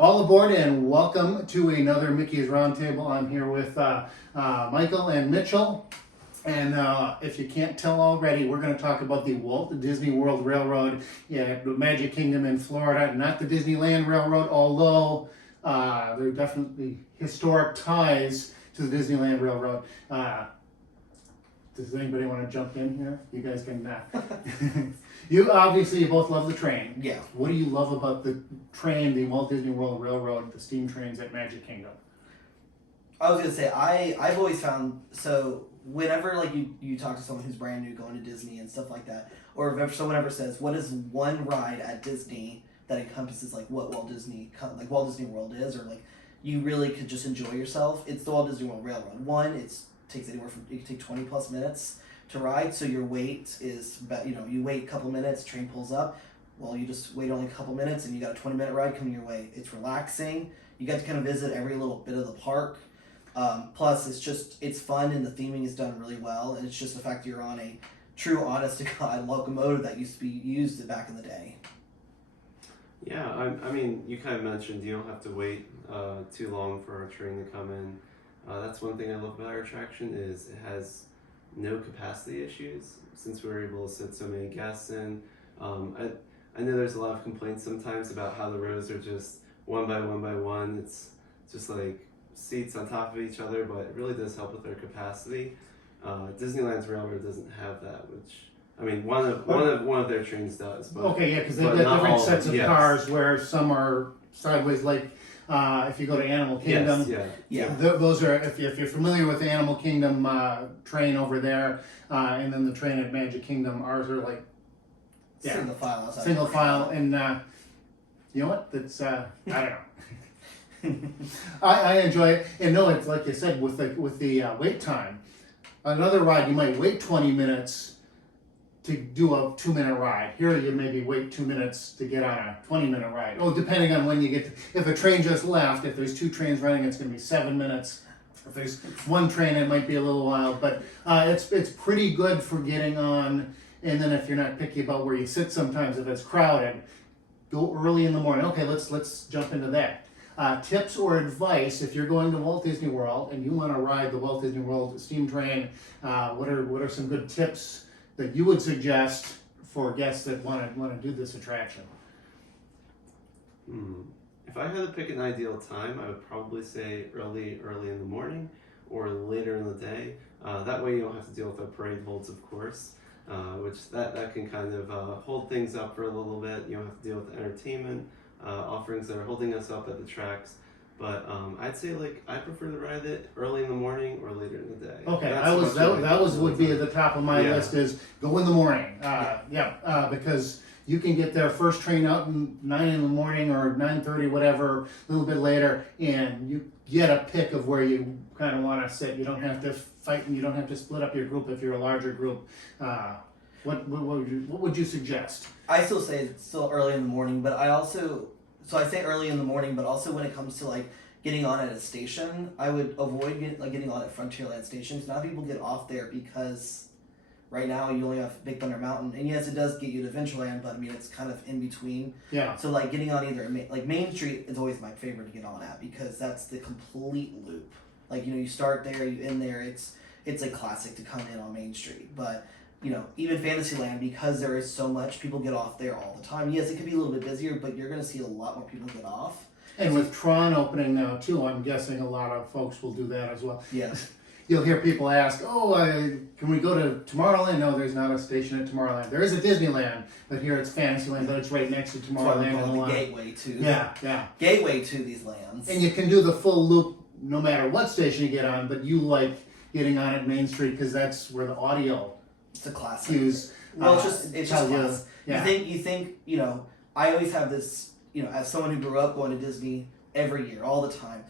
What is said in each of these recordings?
All aboard and welcome to another Mickey's Roundtable. I'm here with Michael and Mitchell. And if you can't tell already, we're going to talk about the Walt Disney World Railroad, the Magic Kingdom in Florida, not the Disneyland Railroad, although there are definitely historic ties to the Disneyland Railroad. Does anybody want to jump in here? You guys can. You obviously both love the train. Yeah. What do you love about the train, the Walt Disney World Railroad, the steam trains at Magic Kingdom? I was gonna say I've always found, so whenever like you talk to someone who's brand new going to Disney and stuff like that, or if someone ever says what is one ride at Disney that encompasses like what Walt Disney World is, or like you really could just enjoy yourself, it's the Walt Disney World Railroad. One, takes anywhere from, it can take 20 plus minutes to ride, so your wait is, you wait a couple minutes, train pulls up, well, you just wait only a couple minutes and you got a 20-minute ride coming your way. It's relaxing, you get to kind of visit every little bit of the park, plus it's fun and the theming is done really well, and it's just the fact that you're on a true honest to God locomotive that used to be used back in the day. Yeah, I mean, you kind of mentioned you don't have to wait too long for a train to come in. That's one thing I love about our attraction is it has no capacity issues since we're able to sit so many guests in. I know there's a lot of complaints sometimes about how the rows are just one by one. It's just like seats on top of each other, but it really does help with their capacity. Disneyland's Railroad doesn't have that, which I mean one of their trains does. But, okay, yeah, because they've got different sets of cars where some are sideways, like if you go to Animal Kingdom. Yeah. Those are, if you're familiar with the Animal Kingdom train over there, and then the train at Magic Kingdom, ours are like single file. Single file, and you know what? That's I don't know. I enjoy it, and no, it's like you said with the wait time. Another ride, you might wait 20 minutes to do a 2-minute ride. Here you maybe wait 2 minutes to get on a 20-minute ride. Oh, depending on when you get if a train just left, if there's 2 trains running, it's going to be 7 minutes. If there's one train, it might be a little while, but it's pretty good for getting on. And then if you're not picky about where you sit sometimes, if it's crowded, go early in the morning. Okay, let's jump into that. Tips or advice if you're going to Walt Disney World and you want to ride the Walt Disney World steam train, what are some good tips that you would suggest for guests that want to do this attraction? If I had to pick an ideal time, I would probably say early in the morning or later in the day. That way you don't have to deal with our parade holds, of course, which that can kind of hold things up for a little bit. You don't have to deal with the entertainment offerings that are holding us up at the tracks. But I'd say I prefer to ride it early in the morning or later in the day. Okay, that would be at the top of my list is go in the morning. Because you can get their first train out in 9 in the morning or 9:30, whatever, a little bit later, and you get a pick of where you kind of want to sit. You don't have to fight, and you don't have to split up your group if you're a larger group. What would you suggest? I still say it's still early in the morning, but I say early in the morning, but also when it comes to getting on at a station, I would avoid getting on at Frontierland stations. Not people get off there because right now you only have Big Thunder Mountain, and yes, it does get you to Adventureland, but I mean it's kind of in between. Yeah. So getting on either Main Street is always my favorite to get on at because that's the complete loop. You start there, you end there. It's a classic to come in on Main Street, but. Even Fantasyland, because there is so much, people get off there all the time. Yes, it could be a little bit busier, but you're going to see a lot more people get off. And with Tron opening now too, I'm guessing a lot of folks will do that as well. Yes. You'll hear people ask, can we go to Tomorrowland? No, there's not a station at Tomorrowland. There is at Disneyland, but here it's Fantasyland, but it's right next to Tomorrowland. That's why we call it the gateway to. Yeah. Gateway to these lands. And you can do the full loop no matter what station you get on, but you like getting on at Main Street because that's where the audio. It's a classic. Cues. Well, it's just class. Yeah. You think, I always have this, as someone who grew up going to Disney every year, all the time,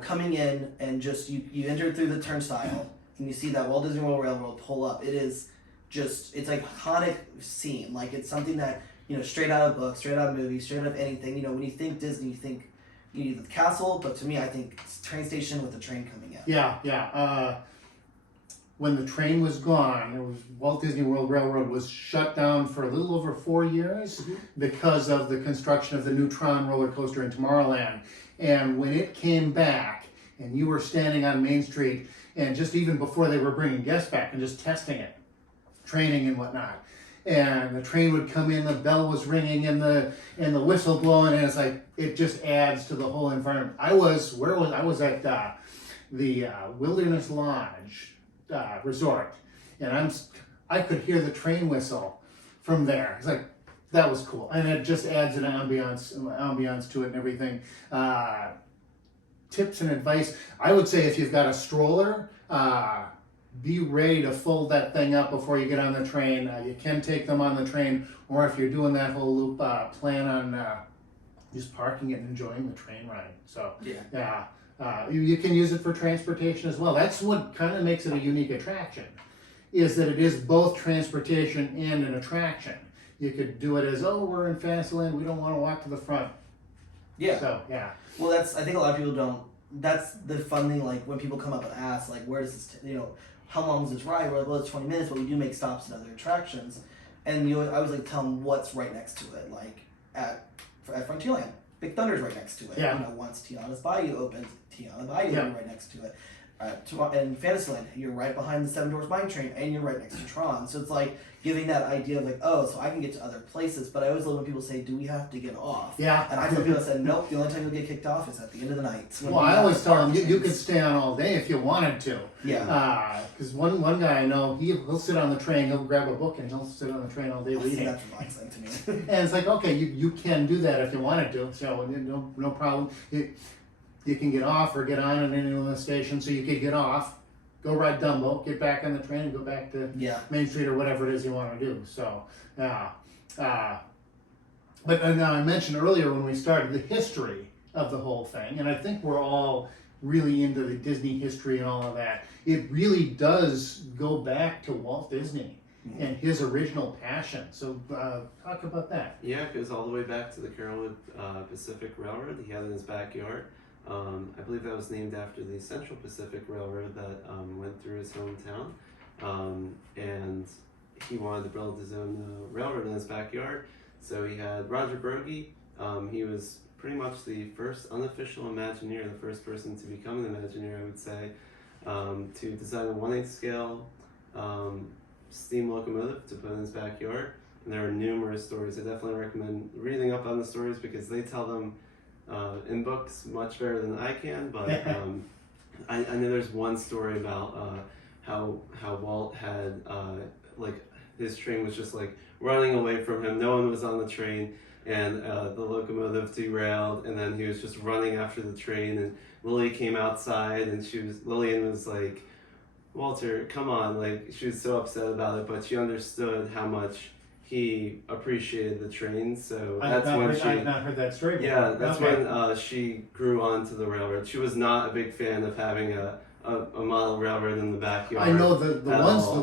coming in and just, you enter through the turnstile and you see that Walt Disney World Railroad pull up. It is just, it's like iconic scene. It's something that, straight out of books, straight out of movies, straight out of anything. When you think Disney, you think, the castle, but to me, I think it's train station with the train coming in. Yeah. when the train was gone, it was Walt Disney World Railroad was shut down for a little over 4 years because of the construction of the new Tron roller coaster in Tomorrowland. And when it came back, and you were standing on Main Street, and just even before they were bringing guests back and just testing it, training and whatnot, and the train would come in, the bell was ringing, and the whistle blowing, and it's like it just adds to the whole environment. I was at the Wilderness Lodge resort, and I could hear the train whistle from there. It's like that was cool, and it just adds an ambiance to it and everything. Tips and advice, I would say if you've got a stroller, be ready to fold that thing up before you get on the train. You can take them on the train, or if you're doing that whole loop, plan on just parking it and enjoying the train ride. So yeah. You can use it for transportation as well. That's what kind of makes it a unique attraction, is that it is both transportation and an attraction. You could do it as, we're in Fantasyland, we don't want to walk to the front. Yeah. So, yeah. Well, I think a lot of people don't, that's the fun thing, like, when people come up and ask, like, where does this, how long is this ride? We're like, well, it's 20 minutes, but we do make stops at other attractions. And I always tell them what's right next to it, like, at Frontierland. Big Thunder's right next to it. Yeah. Once Tiana's Bayou opens, Tiana Bayou is right next to it. In Fantasyland, you're right behind the Seven Dwarfs Mine Train, and you're right next to Tron. So it's like giving that idea of like, so I can get to other places. But I always love when people say, "Do we have to get off?" Yeah. And I tell people, I said, "Nope. The only time you'll get kicked off is at the end of the night." Well, I always tell them you could stay on all day if you wanted to. Yeah. Because one guy I know, he'll sit on the train, he'll grab a book, and he'll sit on the train all day reading. That's relaxing to me. And it's like, okay, you can do that if you wanted to. So no problem. You can get off or get on at any of the stations. So you could get off, go ride Dumbo, get back on the train, and go back to Main Street or whatever it is you want to do. So, but I mentioned earlier when we started the history of the whole thing, and I think we're all really into the Disney history and all of that. It really does go back to Walt Disney and his original passion. So talk about that. Yeah, it goes all the way back to the Carolwood Pacific Railroad he had in his backyard. I believe that was named after the Central Pacific Railroad that went through his hometown. And he wanted to build his own railroad in his backyard. So he had Roger Brogy. He was pretty much the first unofficial Imagineer, the first person to become an Imagineer, I would say, to design a 1/8 scale steam locomotive to put in his backyard. And there are numerous stories. I definitely recommend reading up on the stories because they tell them in books much better than I can, but I know there's one story about how Walt had his train was just like running away from him. No one was on the train, and the locomotive derailed, and then he was just running after the train. And Lily came outside, and Lillian was like, "Walter, come on!" Like she was so upset about it, but she understood how much he appreciated the train, so I've not heard that story before. Yeah, that's when she grew onto the railroad. She was not a big fan of having a model railroad in the backyard. I know the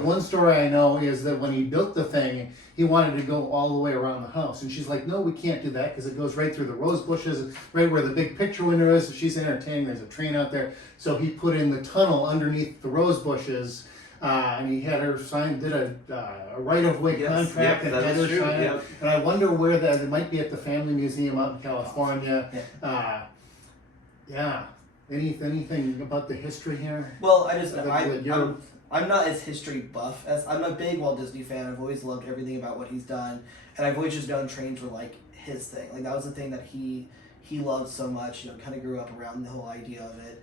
one story I know is that when he built the thing, he wanted to go all the way around the house, and she's like, "No, we can't do that because it goes right through the rose bushes, right where the big picture window is." So she's entertaining. There's a train out there, so he put in the tunnel underneath the rose bushes. And he had her did a right-of-way contract and had her sign it. And I wonder where it might be at the Family Museum out in California. Anything about the history here? Well, I'm not as history buff as I'm a big Walt Disney fan. I've always loved everything about what he's done, and I've always just known trains were like his thing. Like that was the thing that he loved so much. Kind of grew up around the whole idea of it.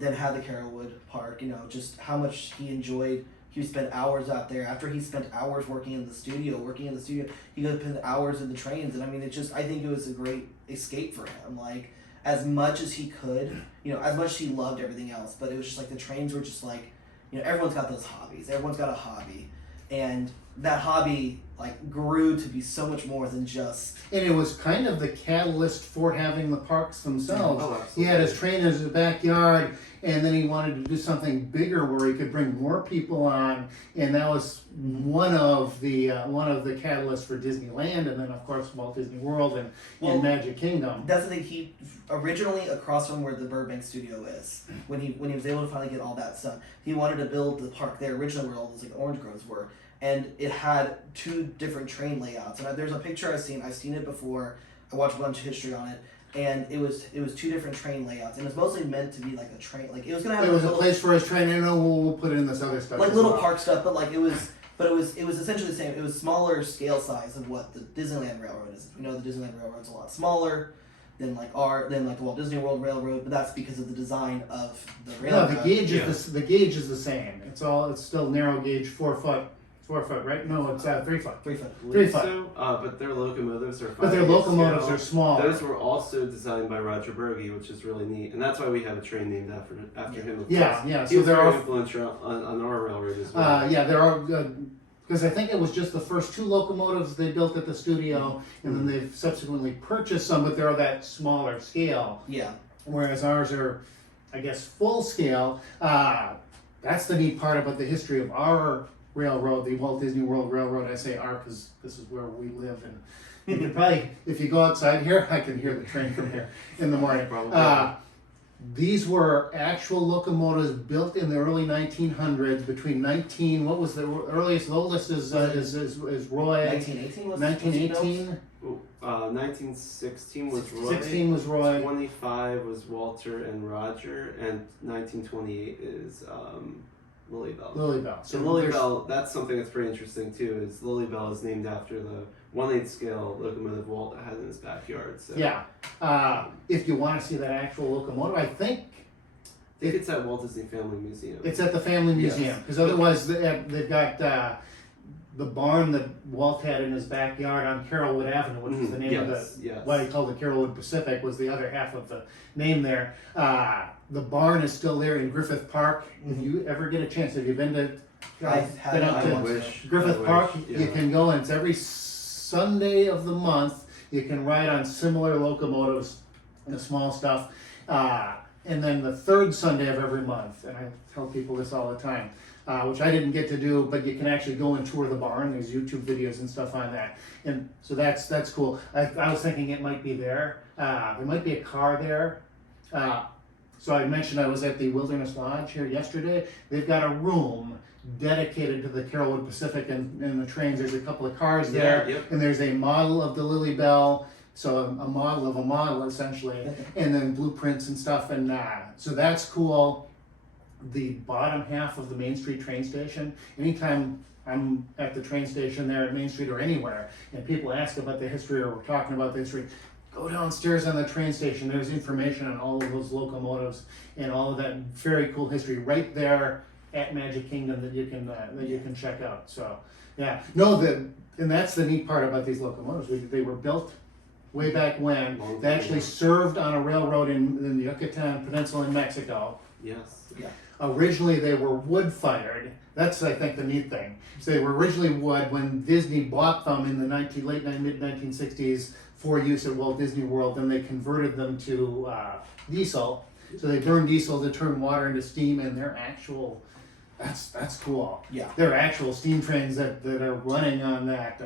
Then had the Carolwood Park, just how much he enjoyed. He would spend hours out there. After he spent hours working in the studio, he would spend hours in the trains. And I mean, I think it was a great escape for him. Like, as much as he could, as much as he loved everything else, but it was just like the trains were just like, everyone's got those hobbies. Everyone's got a hobby. And that hobby like grew to be so much more than just. And it was kind of the catalyst for having the parks themselves. Oh, He had his absolutely. train in his backyard, and then he wanted to do something bigger where he could bring more people on, and that was one of the catalysts for Disneyland, and then of course Walt Disney World Well, and Magic Kingdom. That's the thing. He originally across from where the Burbank studio is, when he was able to finally get all that stuff, he wanted to build the park there originally where all those like orange groves were, and it had two different train layouts. And there's a picture I've seen it before. I watched a bunch of history on it, and it was two different train layouts, and it was mostly meant to be like a train. Like it was gonna have There was a little, place for his train, and we'll put in this other stuff. like as little well. park stuff, but like it was. But it was essentially the same. It was smaller scale size of what the Disneyland Railroad is. We know the Disneyland Railroad's a lot smaller than like the Walt Disney World Railroad, but that's because of the design of the No, railroad. the gauge is the gauge is the same. It's still narrow gauge, 4 foot, right? No, it's 3 foot. 3 foot. Three foot. So, but their locomotives are 5 But their locomotives are smaller. Those were also designed by Roger Berge, which is really neat, and that's why we have a train named after him. Of Yeah, course. yeah. He So was there very are influential on our railroad as well. yeah, there are because I think it was just the first 2 locomotives they built at the studio, and then they've subsequently purchased some, but they're of that smaller scale. Yeah. Whereas ours are, I guess, full scale. That's the neat part about the history of our railroad, the Walt Disney World Railroad. I say our because this is where we live, and you can probably, if you go outside here, I can hear the train from here in the morning. Probably. These were actual locomotives built in the early 1900s. Between what was the earliest? The oldest is Roy. 1918 was 1918. 1916 was Roy. 16 was Roy. 25 was Walter and Roger, and 1928 is Lilybell. Lilybell. So there's- Lilybell, that's something that's pretty interesting too. Is Lilybell is named after the 1/8 scale locomotive Walt had in his backyard. So Yeah. If you want to see that actual locomotive, I think I think it's at Walt Disney Family Museum. it's at the Family Yes. Museum. Because otherwise, they've got the barn that Walt had in his backyard on Carrollwood Avenue, which is the name of why he called it Carrollwood Pacific, was the other half of the name there. The barn is still there in Griffith Park. If you ever get a chance, have you been to I been haven't. up I to want to. wish. Griffith I Park? wish, You yeah. can go, and it's every Sunday of the month. You can ride on similar locomotives and the small stuff. And then the third Sunday of every month, and I tell people this all the time, which I didn't get to do, but you can actually go and tour the barn. There's YouTube videos and stuff on that. And so that's cool. I was thinking it might be there. There might be a car there. So I mentioned I was at the Wilderness Lodge here yesterday. They've got a room dedicated to the Carrollwood Pacific and the trains. There's a couple of cars there, Yep. and there's a model of the Lilybell, so a model of a model essentially, and then blueprints and stuff, and so that's cool. The bottom half of the Main Street train station, anytime I'm at the train station there at Main Street or anywhere, and people ask about the history or we're talking about the history, go downstairs on the train station. There's information on all of those locomotives and all of that very cool history right there at Magic Kingdom that you can check out. So yeah, and that's the neat part about these locomotives. They were built way back when. They actually served on a railroad in the Yucatan Peninsula in Mexico. Yes. Yeah. Originally, they were wood-fired. That's, I think, the neat thing. So they were originally wood. When Disney bought them in the mid-1960s for use at Walt Disney World, then they converted them to diesel. So they burned diesel to turn water into steam, and they're actual. That's cool. Yeah. There are actual steam trains that are running on that,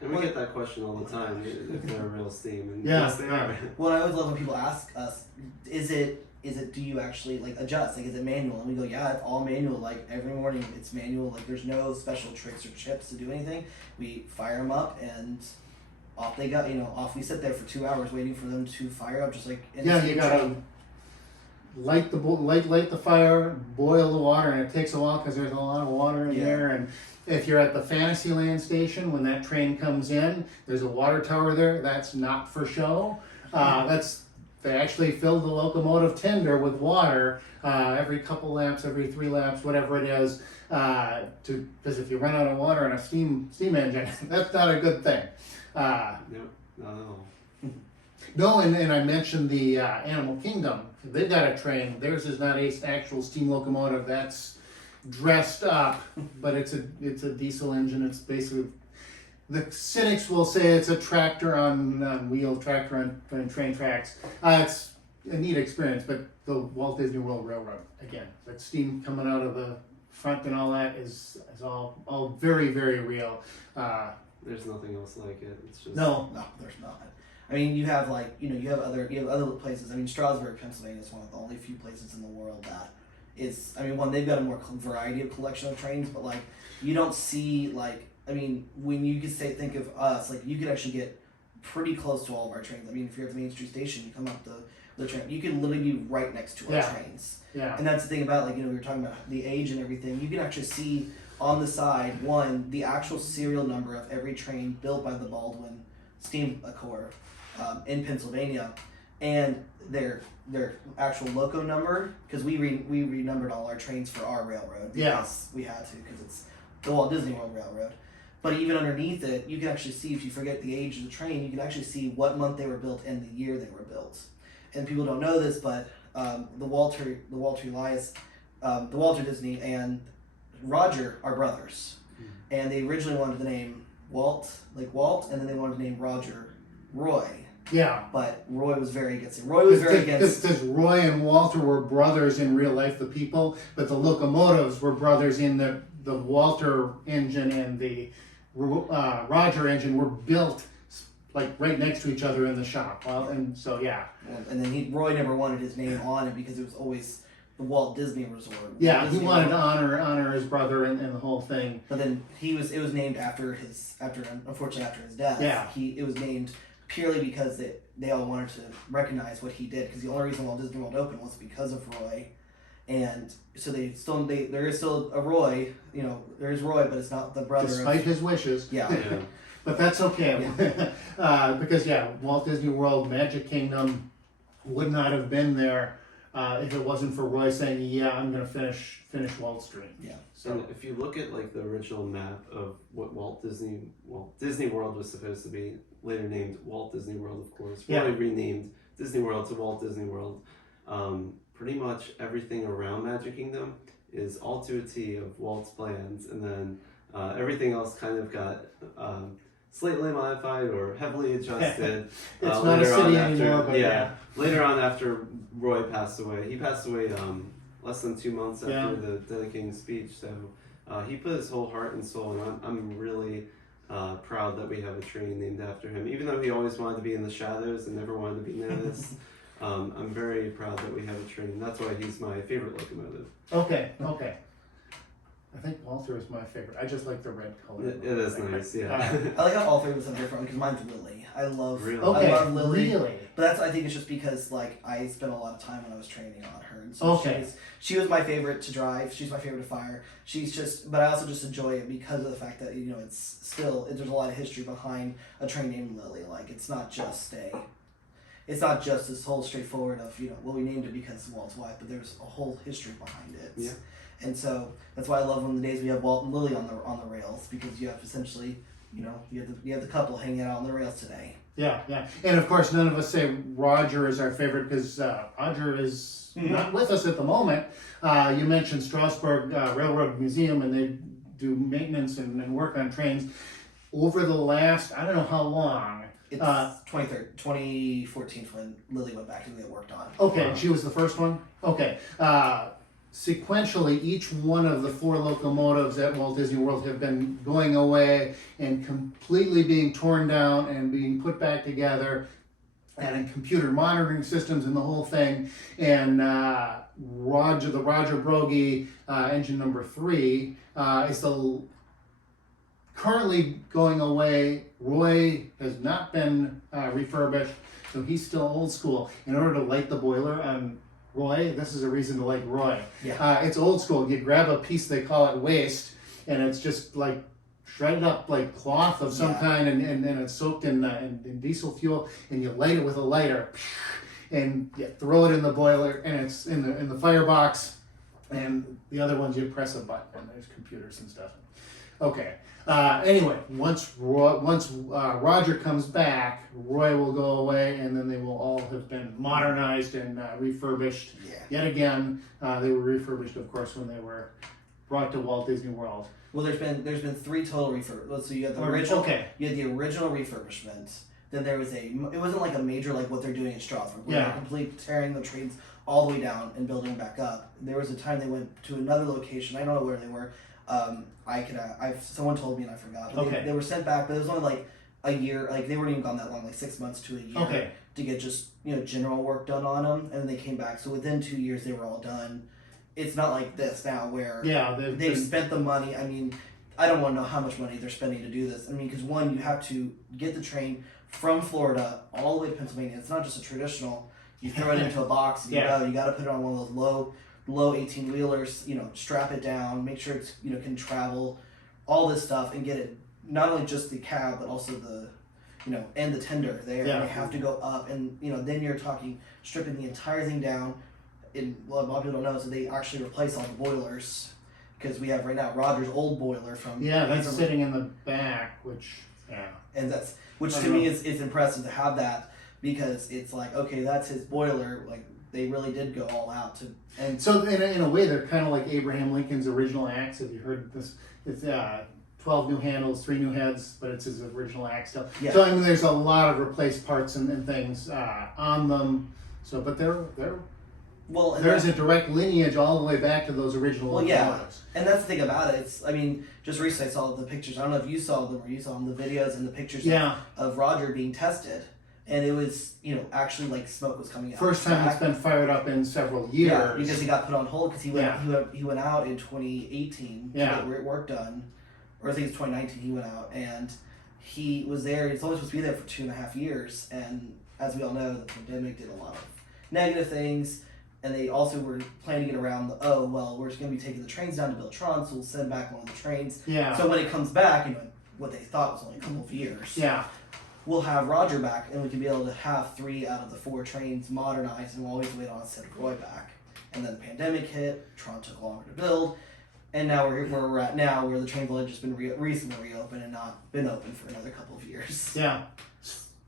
And we get that question all the time if they're real steam. And Yeah. yes, they are. Well, I always love when people ask us, is it do you actually like adjust? Like, is it manual? And we go, yeah, it's all manual. Like every morning, it's manual. Like there's no special tricks or chips to do anything. We fire them up and off they go. Off we sit there for 2 hours waiting for them to fire up, just like in the yeah, steam you gotta train. light the fire, boil the water, and it takes a while because there's a lot of water in Yeah. there. And if you're at the Fantasyland station when that train comes in, there's a water tower there. That's not for show. They actually fill the locomotive tender with water every couple laps, every 3 laps, whatever it is, because if you run out of water on a steam engine, that's not a good thing. No, not at all. No, and I mentioned the Animal Kingdom. They've got a train. Theirs is not an actual steam locomotive. That's dressed up, but it's a diesel engine. It's basically, the cynics will say it's a tractor on wheels, tractor on train tracks. It's a neat experience, but the Walt Disney World Railroad, again, that steam coming out of the front and all that is all very, very real. There's nothing else like it. It's just No. No, there's not. I mean, you have like you have other places. I mean, Strasburg, Pennsylvania is one of the only few places in the world that is. I mean, one, they've got a more variety of collection of trains, but like you don't see like. I mean, when you could think of us, like you could actually get pretty close to all of our trains. I mean, if you're at the Main Street Station, you come up the train, you can literally be right next to our trains. Yeah. And that's the thing about, like, we were talking about the age and everything. You can actually see on the side, one, the actual serial number of every train built by the Baldwin Steam Corps in Pennsylvania, and their actual loco number, because we renumbered all our trains for our railroad because we had to, because it's the Walt Disney World Railroad. But even underneath it, you can actually see, if you forget the age of the train, you can actually see what month they were built and the year they were built. And people don't know this, but the Walter Disney and Roger are brothers, and they originally wanted the name Walt, and then they wanted to name Roger Roy. Yeah. But Roy was very against it. Roy was very against. Because Roy and Walter were brothers in real life, the people, but the locomotives were brothers in the Walter engine and the Roger engine were built like right next to each other in the shop. Well, and so and then Roy never wanted his name on it because it was always the Walt Disney Resort. Yeah, he wanted to honor his brother and the whole thing. But then it was named unfortunately after his death. Yeah. It was named purely because they all wanted to recognize what he did, because the only reason Walt Disney World opened was because of Roy. And so there is still a Roy, there is Roy, but it's not the brother. Despite his wishes. Yeah. But that's okay. Because Walt Disney World, Magic Kingdom would not have been there if it wasn't for Roy saying, I'm going to finish Walt's dream. Yeah. So and if you look at like the original map of what Disney World was supposed to be, later named Walt Disney World, of course, really renamed Disney World to Walt Disney World. Pretty much everything around Magic Kingdom is all to a T of Walt's plans, and then everything else kind of got slightly modified or heavily adjusted. It's not a city anymore, but later on after Roy passed away. He passed away less than 2 months after the dedicating speech, so he put his whole heart and soul, and I'm really proud that we have a train named after him, even though he always wanted to be in the shadows and never wanted to be noticed. I'm very proud that we have a train. That's why he's my favorite locomotive. Okay. I think Walter is my favorite. I just like the red color. It is nice, yeah. I like how all three of us have different, because mine's Lily. I love Really? Okay, I love Lily. really? But I think it's just because like I spent a lot of time when I was training on her, and so she was my favorite to drive. She's my favorite to fire. But I also just enjoy it because of the fact that it's still there's a lot of history behind a train named Lily. Like it's not just this whole straightforward of we named it because Walt's wife, but there's a whole history behind it. Yeah. And so that's why I love when the days we have Walt and Lily on the rails, because you have essentially you have the couple hanging out on the rails today. Yeah. And of course, none of us say Roger is our favorite because Roger is not with us at the moment. You mentioned Strasburg Railroad Museum, and they do maintenance and work on trains. Over the last, I don't know how long. It's 2014 when Lily went back to get worked on. Okay, she was the first one? Okay. Sequentially, each one of the 4 locomotives at Walt Disney World have been going away and completely being torn down and being put back together, and in computer monitoring systems and the whole thing. And the Roger Brogy engine number 3 is currently going away. Roy has not been refurbished, so he's still old school. In order to light the boiler on Roy, this is a reason to like Roy. Yeah. It's old school. You grab a piece, they call it waste, and it's just like shredded up like cloth of some kind, and it's soaked in diesel fuel, and you light it with a lighter, and you throw it in the boiler, and it's in the firebox, and the other ones you press a button, and there's computers and stuff. Okay. Anyway, once Roger comes back, Roy will go away, and then they will all have been modernized and refurbished yet again. They were refurbished, of course, when they were brought to Walt Disney World. Well, there's been 3 total refurb. So you had the Or- original. okay. You had the original refurbishment. Then there was it wasn't like a major like what they're doing in Strasbourg, where Yeah. they're completely tearing the trains all the way down and building back up. There was a time they went to another location. I don't know where they were. Someone told me and I forgot. Okay. They were sent back, but it was only like a year. Like they weren't even gone that long, like 6 months to a year, Okay. to get just general work done on them, and then they came back. So within 2 years, they were all done. It's not like this now where Yeah, they've spent the money. I mean, I don't want to know how much money they're spending to do this. I mean, because one, you have to get the train from Florida all the way to Pennsylvania. It's not just a traditional. You throw it into a box and Yeah. you go. You got to put it on one of those low 18 wheelers. Strap it down. Make sure it's can travel. All this stuff and get it not only just the cab but also the and the tender there. Yeah. And they have to go up and then you're talking stripping the entire thing down. And what a lot of people don't know is that they actually replace all the boilers. Because we have right now Roger's old boiler from that's sitting in the back, which and which to me is impressive to have that, because it's like, okay, that's his boiler. Like they really did go all out to. And so in a way they're kind of like Abraham Lincoln's original axe. Have you heard this? It's 12 new handles, 3 new heads, but it's his original axe still. Yeah. So I mean, there's a lot of replaced parts and things on them. So, but there's a direct lineage all the way back to those original locomotives. And that's the thing about it. I mean, just recently I saw the pictures. I don't know if you saw them or you saw them, the videos and the pictures of Roger being tested. And it was, actually like smoke was coming out. First time it's been fired up in several years. Yeah, because he got put on hold because he went out in 2018 to get work done. Or I think it's 2019 he went out. And he was there. He's only supposed to be there for 2.5 years. And as we all know, the pandemic did a lot of negative things. And they also were planning to get around we're just going to be taking the trains down to build Tron, so we'll send back one of the trains. Yeah. So when it comes back, what they thought was only a couple of years. Yeah. We'll have Roger back, and we can be able to have 3 out of the 4 trains modernized, and we'll always wait on a set of Roy back. And then the pandemic hit, Tron took longer to build, and now we're where we're at now, where the trains will have just been recently reopened and not been open for another couple of years. Yeah.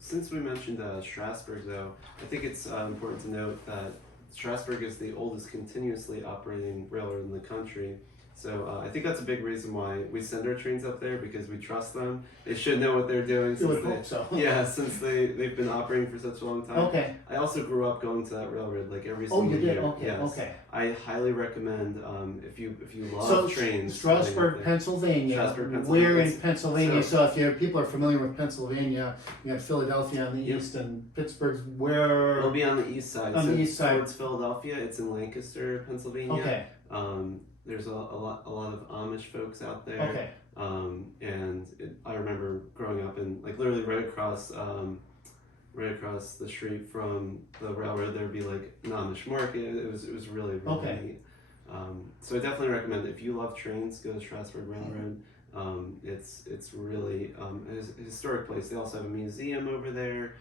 Since we mentioned Strasbourg, though, I think it's important to note that Strasbourg is the oldest continuously operating railroad in the country. So I think that's a big reason why we send our trains up there, because we trust them. They should know what they're doing. You would hope so. Yeah, since they've been operating for such a long time. Okay. I also grew up going to that railroad like every Oh, single you did? year. Okay. Yes. Okay. I highly recommend if you love trains. Strasbourg, Pennsylvania. Strasbourg, Pennsylvania. We're in Pennsylvania, So if people are familiar with Pennsylvania, you have Philadelphia on the east and Pittsburgh's where. It'll be on the east side. On the east side. Towards Philadelphia, it's in Lancaster, Pennsylvania. Okay. There's a lot of Amish folks out there. Okay. I remember growing up in literally right across the street from the railroad, there'd be like an Amish market. It was really neat. So I definitely recommend, if you love trains, go to Strasbourg Railroad. It's really a historic place. They also have a museum over there.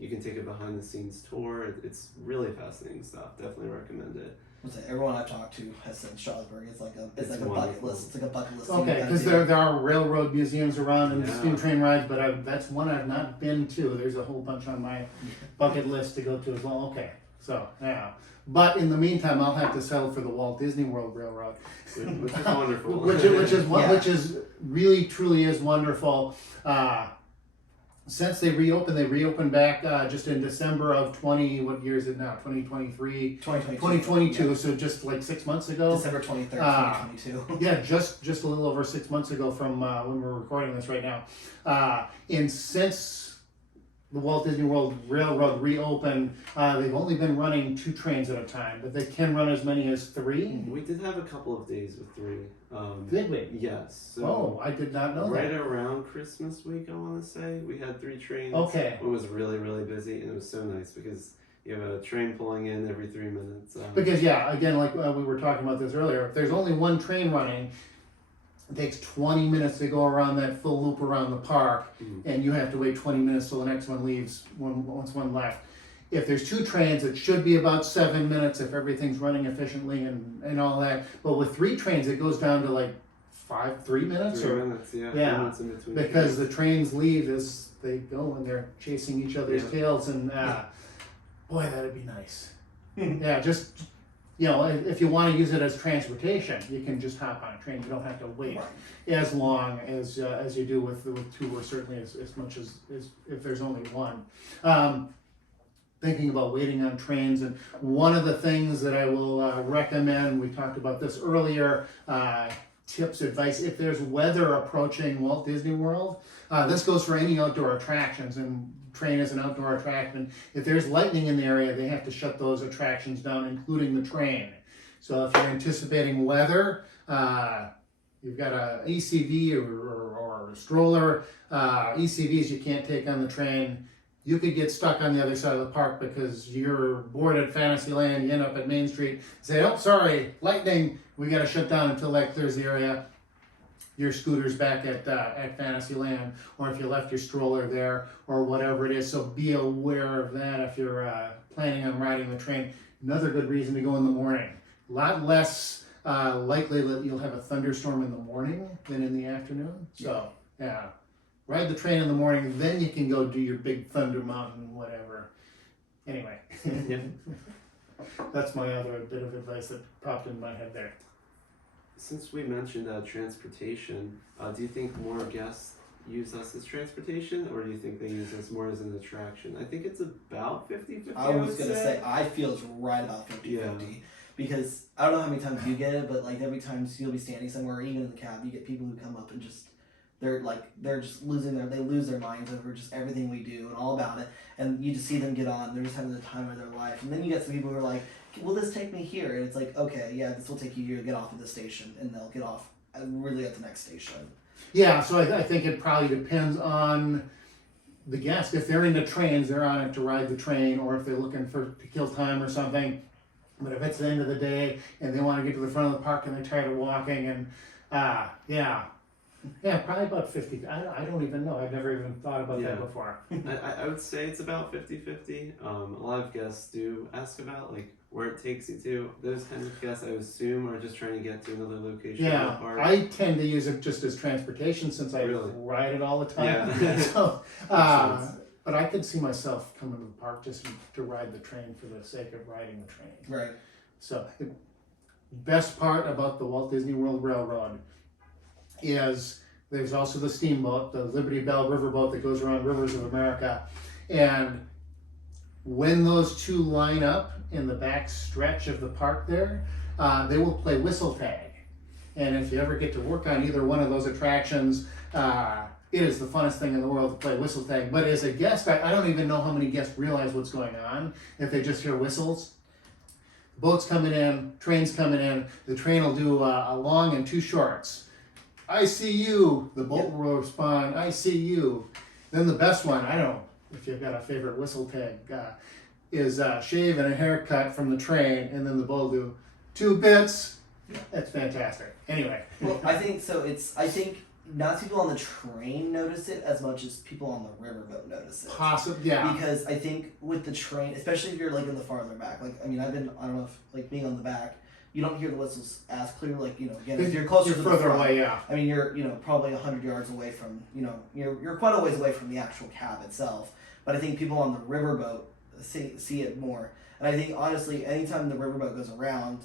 You can take a behind the scenes tour. It's really fascinating stuff. Definitely recommend it. Everyone I've talked to has said Strasbourg is like a bucket list. It's like a bucket list. Okay, because there are railroad museums around and steam train rides, but that's one I've not been to. There's a whole bunch on my bucket list to go to as well. Okay, so yeah. But in the meantime, I'll have to settle for the Walt Disney World Railroad, Which is wonderful. which is really truly is wonderful. Since they reopened back just in December of what year is it now? 2023? 2022, so just like 6 months ago. December 23rd, 2022. Yeah, just a little over 6 months ago from when we're recording this right now. And since the Walt Disney World Railroad reopened, they've only been running 2 trains at a time, but they can run as many as 3. We did have a couple of days with 3. Did we? Yes. So Oh, I did not know right that. around Christmas week, I want to say, we had 3 trains. Okay. It was really, really busy, and it was so nice because you have a train pulling in every 3 minutes. Because again, like we were talking about this earlier, if there's only 1 train running, it takes 20 minutes to go around that full loop around the park, and you have to wait 20 minutes till the next one leaves once one left. If there's 2 trains, it should be about 7 minutes if everything's running efficiently and all that. But with 3 trains, it goes down to like 3 minutes? 3 minutes, yeah. 3 minutes in between. Because the trains leave as they go and they're chasing each other's tails, and boy, that'd be nice. Yeah, just if you want to use it as transportation, you can just hop on a train. You don't have to wait Right. as long as you do with two, or certainly as much as if there's only one. Thinking about waiting on trains, and one of the things that I will recommend, we talked about this earlier, tips, advice, if there's weather approaching Walt Disney World, this goes for any outdoor attractions, and train is an outdoor attraction. If there's lightning in the area, they have to shut those attractions down, including the train. So if you're anticipating weather, you've got a ECV or a stroller, ECVs you can't take on the train, you could get stuck on the other side of the park because you're bored at Fantasyland, you end up at Main Street, say, oh, sorry, lightning, we got to shut down until that clears the area. Your scooter's back at Fantasyland, or if you left your stroller there, or whatever it is. So be aware of that if you're planning on riding the train. Another good reason to go in the morning. A lot less likely that you'll have a thunderstorm in the morning than in the afternoon. So, yeah. Ride the train in the morning, then you can go do your big Thunder Mountain, whatever. Anyway, that's my other bit of advice that popped in my head there. Since we mentioned transportation, do you think more guests use us as transportation, or do you think they use us more as an attraction? I think it's about 50-50. I was going to say, I feel it's right about 50-50. Yeah. Because I don't know how many times you get it, but like every time you'll be standing somewhere, even in the cab, you get people who come up and just they're just they lose their minds over just everything we do and all about it, and you just see them get on, they're just having the time of their life. And then you get some people who are like, will this take me here? And it's like, okay, yeah, this will take you here, get off at the station, and they'll get off really at the next station. Yeah, so I think it probably depends on the guest. If they're into trains, they're on it to ride the train, or if they're looking to kill time or something. But if it's the end of the day and they want to get to the front of the park and they're tired of walking, and yeah, probably about 50. I don't even know. I've never even thought about that before. I would say it's about 50-50. A lot of guests do ask about like where it takes you to. Those kinds of guests, I assume, are just trying to get to another location. in the park. I tend to use it just as transportation since I ride it all the time. Yeah. So, but I could see myself coming to the park just to ride the train for the sake of riding the train. Right. So, the best part about the Walt Disney World Railroad is there's also the steamboat, the Liberty Bell riverboat that goes around rivers of America. And when those two line up in the back stretch of the park there, they will play whistle tag. And if you ever get to work on either one of those attractions, it is the funnest thing in the world to play whistle tag. But as a guest, I don't even know how many guests realize what's going on if they just hear whistles. Boats coming in, trains coming in, the train will do a long and two shorts. I see you. The boat will respond, I see you. Then the best one, I don't know if you've got a favorite whistle tag, is shave and a haircut from the train, and then the boat will do 2 bits. That's fantastic. Anyway. Well, I think so. I think not people on the train notice it as much as people on the riverboat notice it. Possible, yeah. Because I think with the train, especially if you're like in the farther back, like I don't know if like being on the back, you don't hear the whistles as clear. Like again, if you're closer to the further front, away, yeah. I mean, you're probably 100 yards away from you're quite a ways away from the actual cab itself. But I think people on the riverboat see it more. And I think honestly, anytime the riverboat goes around,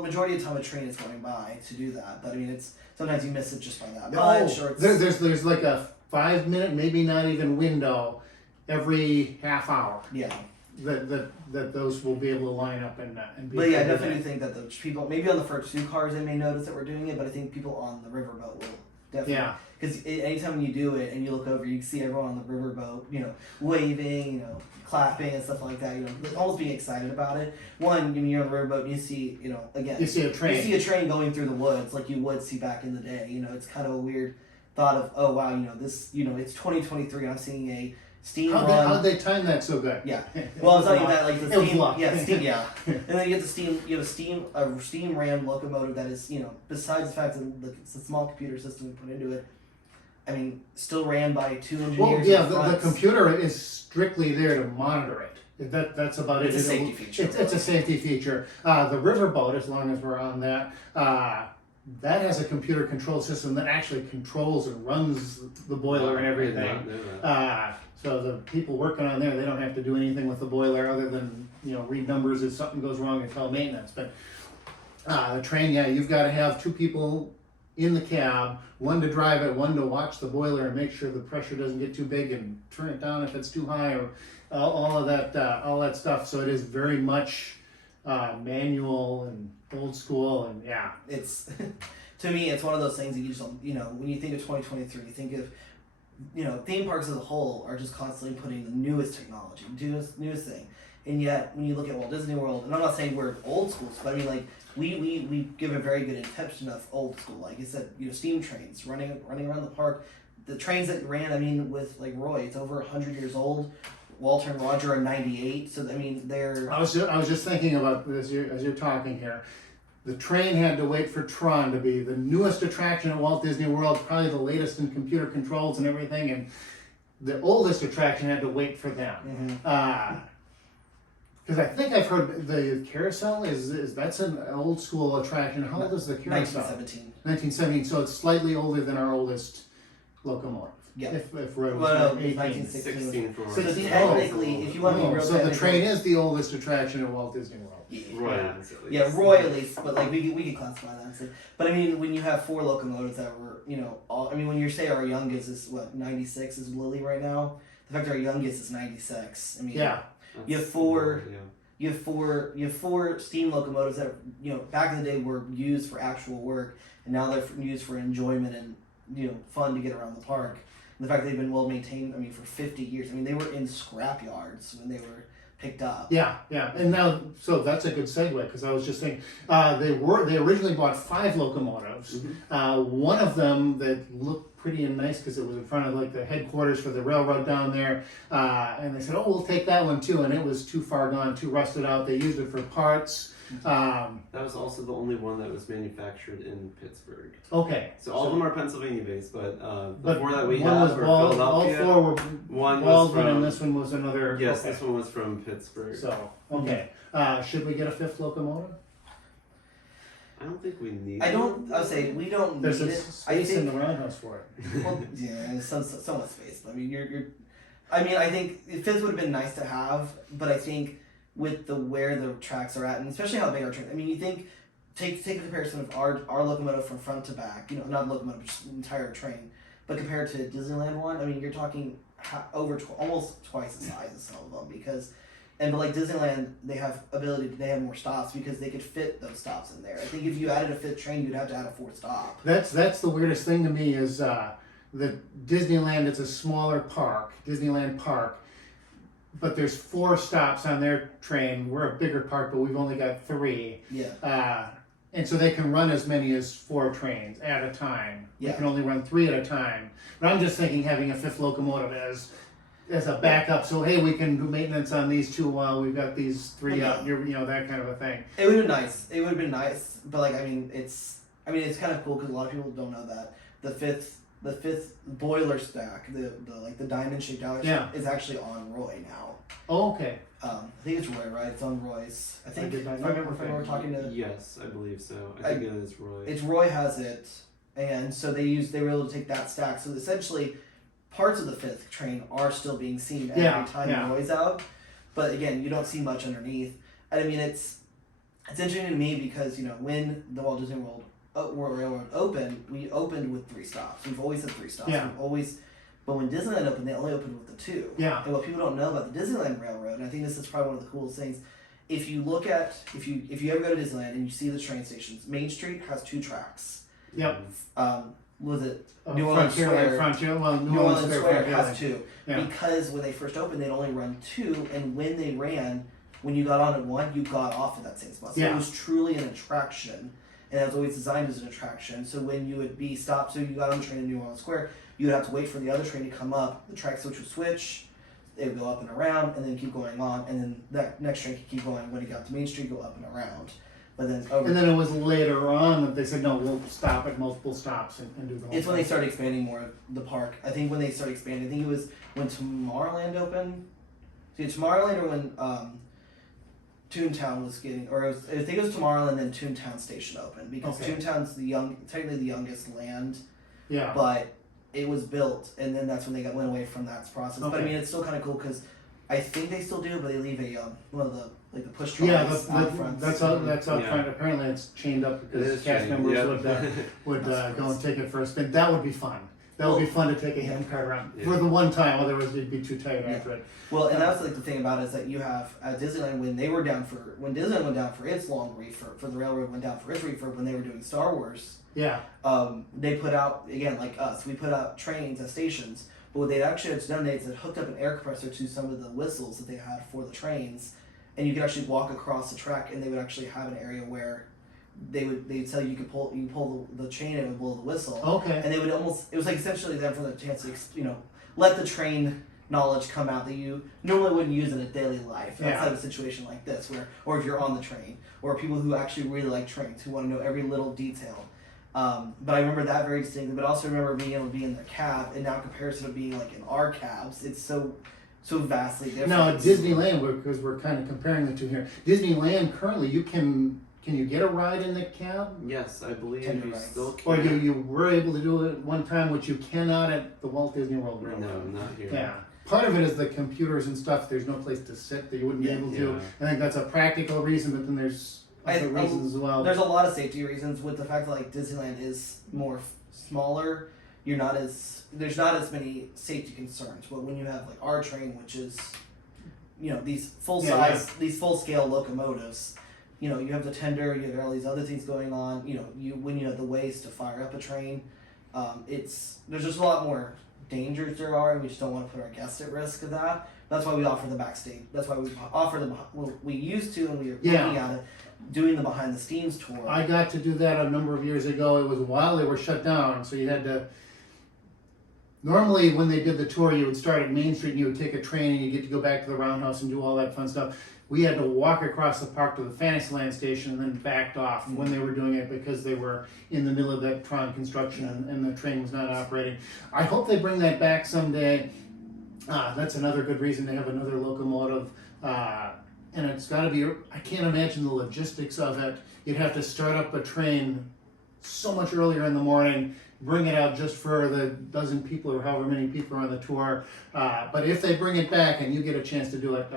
majority of the time a train is going by to do that. But I mean, it's sometimes you miss it just by that much. Or there's like a 5-minute, maybe not even window, every half hour. Yeah. That those will be able to line up and be. But yeah, I definitely think that the people maybe on the first 2 cars they may notice that we're doing it, but I think people on the riverboat will definitely. Yeah. Because anytime you do it and you look over, you see everyone on the riverboat, waving, clapping and stuff like that. Almost being excited about it. One, you're on the riverboat and you see, again. You see a train. You see a train going through the woods like you would see back in the day. It's kind of a weird thought of, oh wow, this, it's 2023 and I'm seeing a steam run. How'd they time that so good? Yeah. Well, I'll tell you that, like the steam. Yeah, steam. Yeah. And then you get the steam. You have a steam ram locomotive that is, besides the fact that it's a small computer system we put into it. I mean, still ran by 2 engineers. Well, yeah, the computer is strictly there to monitor it. That's about it. It's a safety feature. It's a safety feature. The riverboat, as long as we're on that, that has a computer control system that actually controls and runs the boiler and everything. So the people working on there, they don't have to do anything with the boiler other than, read numbers if something goes wrong and tell maintenance. But the train, yeah, you've got to have two people in the cab, one to drive it, one to watch the boiler and make sure the pressure doesn't get too big and turn it down if it's too high, or all that stuff. So it is very much manual and old school, and yeah. It's to me, it's one of those things that you just don't, when you think of 2023, you think of, theme parks as a whole are just constantly putting the newest technology, newest thing. And yet, when you look at Walt Disney World, and I'm not saying we're old schools, but I mean, like, we give a very good intention of old school. Like you said, steam trains running around the park. The trains that ran, I mean, with like Roy, it's over 100 years old. Walter and Roger are 98, so I mean, they're. I was just thinking about this as you're talking here. The train had to wait for Tron to be the newest attraction at Walt Disney World, probably the latest in computer controls and everything, and the oldest attraction had to wait for them. Because I think I've heard the carousel is that's an old school attraction. How old is the carousel? 1917. 1917. So it's slightly older than our oldest locomotive. Yeah. If Roy was Well, 1916. 16 for So 16. technically, if you want to be real So the technical, train is the oldest attraction at Walt Disney World. Roy. Yeah, Roy at least, but like we could classify that. And say, but I mean, when you have 4 locomotives that were, when you say our youngest is 96 is Lily right now. The fact that our youngest is 96. I mean, Yeah. You have four. You have four steam locomotives that back in the day were used for actual work, and now they're used for enjoyment and fun to get around the park. And the fact that they've been well maintained, I mean, for 50 years. I mean, they were in scrap yards when they were picked up. Yeah, and now, so that's a good segue, because I was just saying, they originally bought 5 locomotives. One of them that looked pretty and nice because it was in front of like the headquarters for the railroad down there, and they said, oh, we'll take that one too, and it was too far gone, too rusted out. They used it for parts. That was also the only one that was manufactured in Pittsburgh. Okay. So all of them are Pennsylvania based, but the 4 that we one have was are all Philadelphia. 4 were One was Baldwin, from, and this one was another. yes, okay. this one was from Pittsburgh. So, okay. Should we get a 5th locomotive? I don't think we need. I would say we don't There's need a it. space in the roundhouse for it. Well, yeah, there's somewhat space. But I mean, I think 5th would have been nice to have, but I think with where the tracks are at, and especially how big our train. I mean, you think take a comparison of our locomotive from front to back. Not locomotive, just the entire train. But compared to Disneyland one, I mean, you're talking almost twice the size of some of them because. But like Disneyland, they have more stops because they could fit those stops in there. I think if you added a 5th train, you'd have to add a 4th stop. That's the weirdest thing to me is that Disneyland is a smaller park, Disneyland Park, but there's 4 stops on their train. We're a bigger park, but we've only got 3. Yeah. And so they can run as many as 4 trains at a time. Yeah. We can only run 3 at a time. But I'm just thinking having a 5th locomotive as a backup, so hey, we can do maintenance on these 2 while we've got these 3 up. That kind of a thing. It would have been nice. It would have been nice, but like it's kind of cool because a lot of people don't know that the fifth boiler stack, the diamond shaped dialer stack, is actually on Roy now. Oh, okay. I think it's Roy, right? It's on Roy's. I think did not if know. I remember talking to. Yes, I believe so. I think it is Roy. It's Roy has it, and so they were able to take that stack. So essentially, parts of the 5th train are still being seen every time Roy's out, but again, you don't see much underneath. And I mean, it's interesting to me because when the Walt Disney World Railroad opened, we opened with 3 stops. We've always had 3 stops. Yeah. But when Disneyland opened, they only opened with the 2. Yeah. And what people don't know about the Disneyland Railroad, and I think this is probably one of the coolest things, if you ever go to Disneyland and you see the train stations, Main Street has 2 tracks. Yep. Was it New Orleans Square? New Orleans Square has 2. Yeah. Because when they first opened, they'd only run 2, and when they ran, when you got on at 1, you got off at that same spot. So it was truly an attraction, and it was always designed as an attraction. So when you would be stopped, so you got on the train in New Orleans Square, you would have to wait for the other train to come up, the track switch would switch, it would go up and around, and then keep going on, and then that next train could keep going. When it got to Main Street, go up and around. But then and then it was later on that they said, no, we'll stop at multiple stops and do the whole It's when they started expanding more of the park. I think when they started expanding, I think it was when Tomorrowland opened. See, Tomorrowland or when Toontown was getting, I think it was Tomorrowland, then Toontown Station opened because Toontown's technically the youngest land. Yeah. But it was built, and then that's when they went away from that process. But I Okay. mean, it's still kind of cool because I think they still do, but they leave a one of the like the push Yeah, trolleys out front. that's out Yeah. front. Apparently, it's chained up It because is cast chained, members yep. would That's go and nice. take it for a spin. That would be fun. That would be fun to take a hand cart around Yeah. for the one time. Otherwise, you'd be too tired Yeah. after it. Well, and that's like the thing about it is that you have at Disneyland when Disneyland went down for its long refurb, for the railroad went down for its refurb when they were doing Star Wars. Yeah. They put out again like us. We put out trains at stations, but what they actually had done, they had hooked up an air compressor to some of the whistles that they had for the trains, and you could actually walk across the track, and they would actually have an area where they'd tell you could pull the chain and it would blow the whistle, Okay. and they would it was like essentially them for the chance to let the train knowledge come out that you normally wouldn't use in a daily life Yeah. outside of a situation like this, or if you're on the train, or people who actually really like trains who want to know every little detail. But I remember that very distinctly. But I also remember being able to be in their cab, and now in comparison to being like in our cabs, it's so vastly different. Now at Disneyland, because we're kind of comparing the two here. Disneyland currently, can you get a ride in the cab? Yes, I believe Tender you rights. still Or can. you were able to do it one time, which you cannot at the Walt Disney World Railroad. No, not here. Yeah. Part of it is the computers and stuff. There's no place to sit that you wouldn't be able to. Yeah. I think that's a practical reason, but then there's other reasons as well. There's a lot of safety reasons with the fact that like Disneyland is more smaller. There's not as many safety concerns. But when you have like our train, which is, these full size, these full scale locomotives, you have the tender, you have all these other things going on. When you have the ways to fire up a train, there's just a lot more dangers there are, and we just don't want to put our guests at risk of that. That's why we offer the backstage. That's why we offer them. Well, we used to, and we were looking at it, doing the behind the scenes tour. I got to do that a number of years ago. It was while they were shut down, so you had to. Normally, when they did the tour, you would start at Main Street and you would take a train and you get to go back to the Roundhouse and do all that fun stuff. We had to walk across the park to the Fantasyland station and then backed off when they were doing it because they were in the middle of that Tron construction and the train was not operating. I hope they bring that back someday. That's another good reason to have another locomotive. And it's got to be, I can't imagine the logistics of it. You'd have to start up a train so much earlier in the morning, bring it out just for the dozen people or however many people are on the tour. But if they bring it back and you get a chance to do it,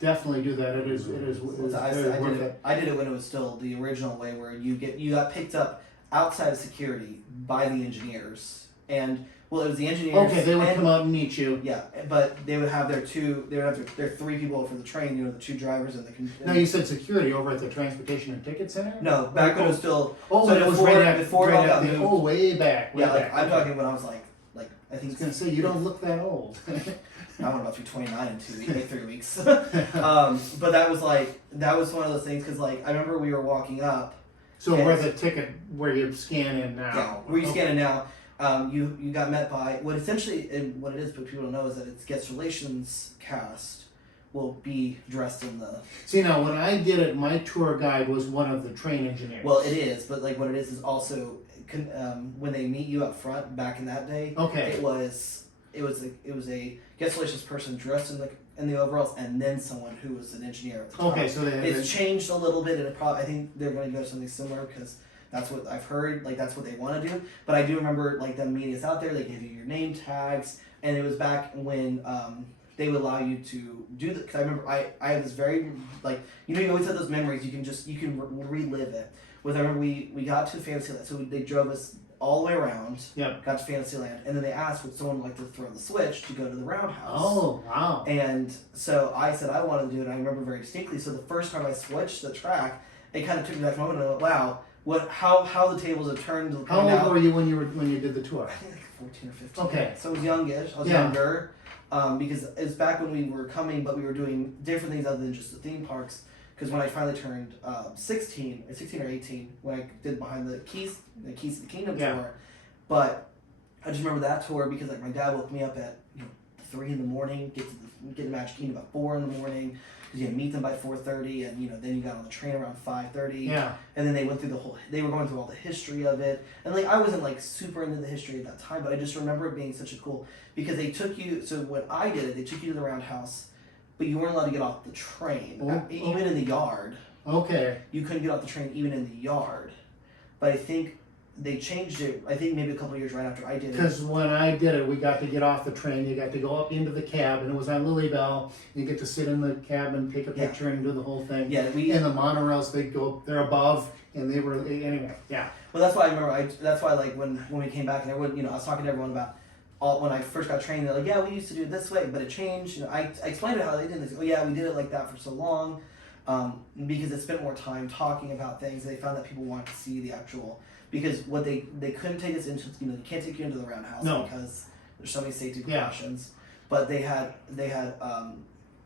definitely do that. It is worth it. I did it when it was still the original way, where you got picked up outside of security by the engineers, and it was the engineers. Okay, they would come out and meet you. Yeah, but they would have their three people for the train. The two drivers and the. No, you said security over at the Transportation and Ticket Center? No, back when it was still. Oh, so it was before it all got the, moved. oh, way back. Way Yeah, back. I'm talking when I was like I I think. was going to say, you don't look that old. I went about through 29 in 2 weeks, like 3 weeks. But that was one of those things because I remember we were walking up. So where the ticket, where you scan in now. Yeah, where you scan it now. You got met by what essentially, and what it is, but people don't know, is that it's guest relations cast will be dressed in the. See, now when I did it, my tour guide was one of the train engineers. Well, it is, but what it is also when they meet you up front back in that day. Okay. It was a guest relations person dressed in the overalls, and then someone who was an engineer at the time. Okay, so It's changed a little bit, and I think they're going to go to something similar because that's what I've heard. That's what they want to do. But I do remember them meeting us out there. They gave you your name tags, and it was back when they would allow you to do the. Because I remember I have this very you always have those memories. You can relive it. I remember we got to Fantasyland, so they drove us all the way around. Yep. Got to Fantasyland, and then they asked would someone like to throw the switch to go to the Roundhouse. Oh, wow. And so I said I wanted to do it, and I remember very distinctly. So the first time I switched the track, it kind of took me back to a moment and I went, wow, how the tables have turned. How old were you when you did the tour? I think 14 or 15. Okay. So I was youngish. I was younger. Because it was back when we were coming, but we were doing different things other than just the theme parks. Because when I finally turned 16 or 18, when I did behind the Keys to the Kingdom tour, but I just remember that tour because my dad woke me up at 3 in the morning, get to Magic Kingdom at 4 in the morning, because you meet them by 4:30, and then you got on the train around 5:30. Yeah. And then they went through they were going through all the history of it, and I wasn't super into the history at that time, but I just remember it being such a cool because they took you. So when I did it, they took you to the Roundhouse. But you weren't allowed to get off the train, even in the yard. Okay. You couldn't get off the train even in the yard. But I think they changed it. I think maybe a couple of years right after I did it. Because when I did it, we got to get off the train. You got to go up into the cab, and it was on Lily Bell. You get to sit in the cab and take a Yeah. picture and do the whole thing. Yeah, we. And the monorails, they're above, and they were anyway. Yeah. Well, that's why I remember. That's why like when we came back and everyone, I was talking to everyone about when I first got trained. They're like, yeah, we used to do it this way, but it changed. I explained it how they did it. They said, oh yeah, we did it like that for so long, because it spent more time talking about things. They found that people wanted to see the actual. Because what they couldn't take us into, they can't take you into the roundhouse No. because there's so many safety Yeah. precautions. But they had